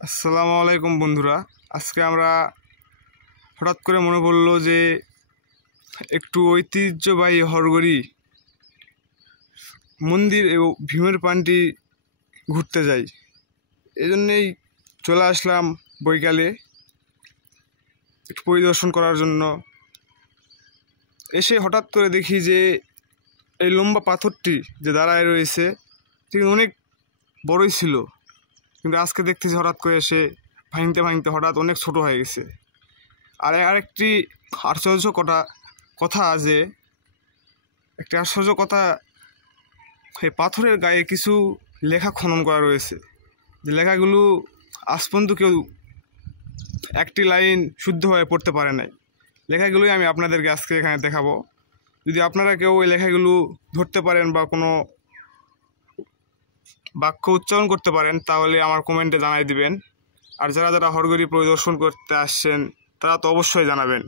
আসসালামু আলাইকুম বন্ধুরা। আজকে আমরা হঠাৎ করে মনে পড়লো যে একটু ঐতিহ্যবাহী হরগড়ি মন্দির এবং ভীমের পানটি ঘুরতে যাই। এজন্যই চলে আসলাম বৈকালে একটু পরিদর্শন করার জন্য। এসে হঠাৎ করে দেখি যে এই লম্বা পাথরটি যে দাঁড়ায় রয়েছে ঠিক অনেক বড়ই ছিল, কিন্তু আজকে দেখতেছি হঠাৎ করে এসে ভাঙতে ভাঙতে হঠাৎ অনেক ছোট হয়ে গেছে। আর আরেকটি আশ্চর্য কথা যে একটি আশ্চর্য কথা, এই পাথরের গায়ে কিছু লেখা খনন করা রয়েছে, যে লেখাগুলো আজ পর্যন্ত কেউ একটি লাইন শুদ্ধভাবে পড়তে পারে নাই। লেখাগুলোই আমি আপনাদেরকে আজকে এখানে দেখাবো। যদি আপনারা কেউ এই লেখাগুলো ধরতে পারেন বা কোনো বাক্য উচ্চারণ করতে পারেন তাহলে আমার কমেন্টে জানাই দিবেন। আর যারা যারা হরগড়ি পরিদর্শন করতে আসছেন তারা তো অবশ্যই জানাবেন।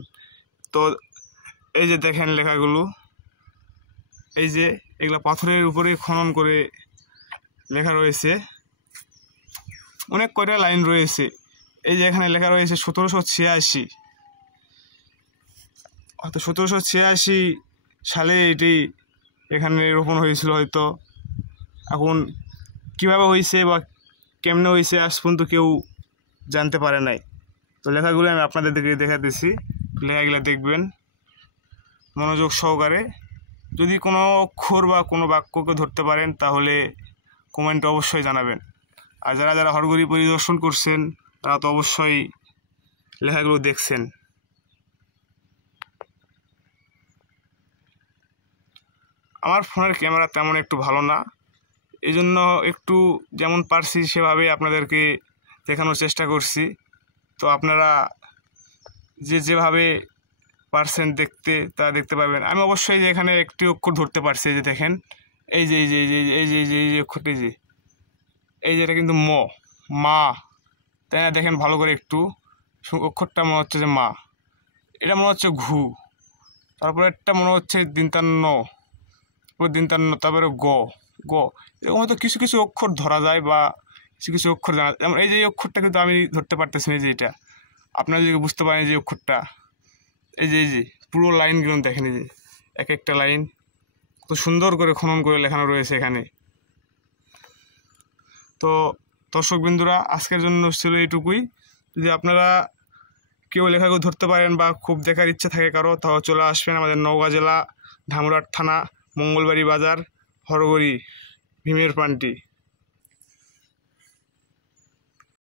তো এই যে দেখেন লেখাগুলো, এই যে এগুলো পাথরের উপরে খনন করে লেখা রয়েছে, অনেক কয়টা লাইন রয়েছে। এই যে এখানে লেখা রয়েছে 1786, হয়তো 1786 সালে এটি এখানে রোপণ হয়েছিল হয়তো। এখন কীভাবে হয়েছে বা কেমনে হয়েছে আজ পর্যন্ত কেউ জানতে পারে নাই। তো লেখাগুলো আমি আপনাদেরকে দেখাতেছি, লেখাগুলো দেখবেন মনোযোগ সহকারে। যদি কোনো অক্ষর বা কোনো বাক্যকে ধরতে পারেন তাহলে কমেন্টে অবশ্যই জানাবেন। আর যারা যারা হরগড়ি পরিদর্শন করছেন তারা তো অবশ্যই লেখাগুলো দেখছেন। আমার ফোনের ক্যামেরা তেমন একটু ভালো না, এই জন্য একটু যেমন পারছি সেভাবে আপনাদেরকে দেখানোর চেষ্টা করছি। তো আপনারা যেভাবে পারছেন দেখতে তা দেখতে পাবেন। আমি অবশ্যই যে এখানে একটি অক্ষর ধরতে পারছি, যে দেখেন এই যে এই যে এই যে এই যে এই যে এই যে অক্ষরটি, যে এই যে এটা কিন্তু মা, তাই না? দেখেন ভালো করে একটু, অক্ষরটা মনে হচ্ছে যে মা, এটা মনে হচ্ছে ঘু, তারপরে একটা মনে হচ্ছে দিনতান্ন, তারপরে গ, এরকম হয়তো কিছু কিছু অক্ষর ধরা যায় বা কিছু কিছু অক্ষর জানা। যেমন এই যে এই অক্ষরটা কিন্তু আমি ধরতে পারতেছি না, যে এটা আপনারা যদি বুঝতে পারেন যে অক্ষরটা, এই যে পুরো লাইনগুলো দেখেন, এই যে এক একটা লাইন কত সুন্দর করে খনন করে লেখানো রয়েছে এখানে। তো দর্শক বিন্দুরা, আজকের জন্য ছিল এইটুকুই। যদি আপনারা কেউ লেখাগুলো ধরতে পারেন বা খুব দেখার ইচ্ছা থাকে কারো, তাহলে চলে আসবেন আমাদের নওগাঁ জেলা ধামরাট থানা মঙ্গলবাড়ি বাজার হরগড়ি ভীমের পানটি।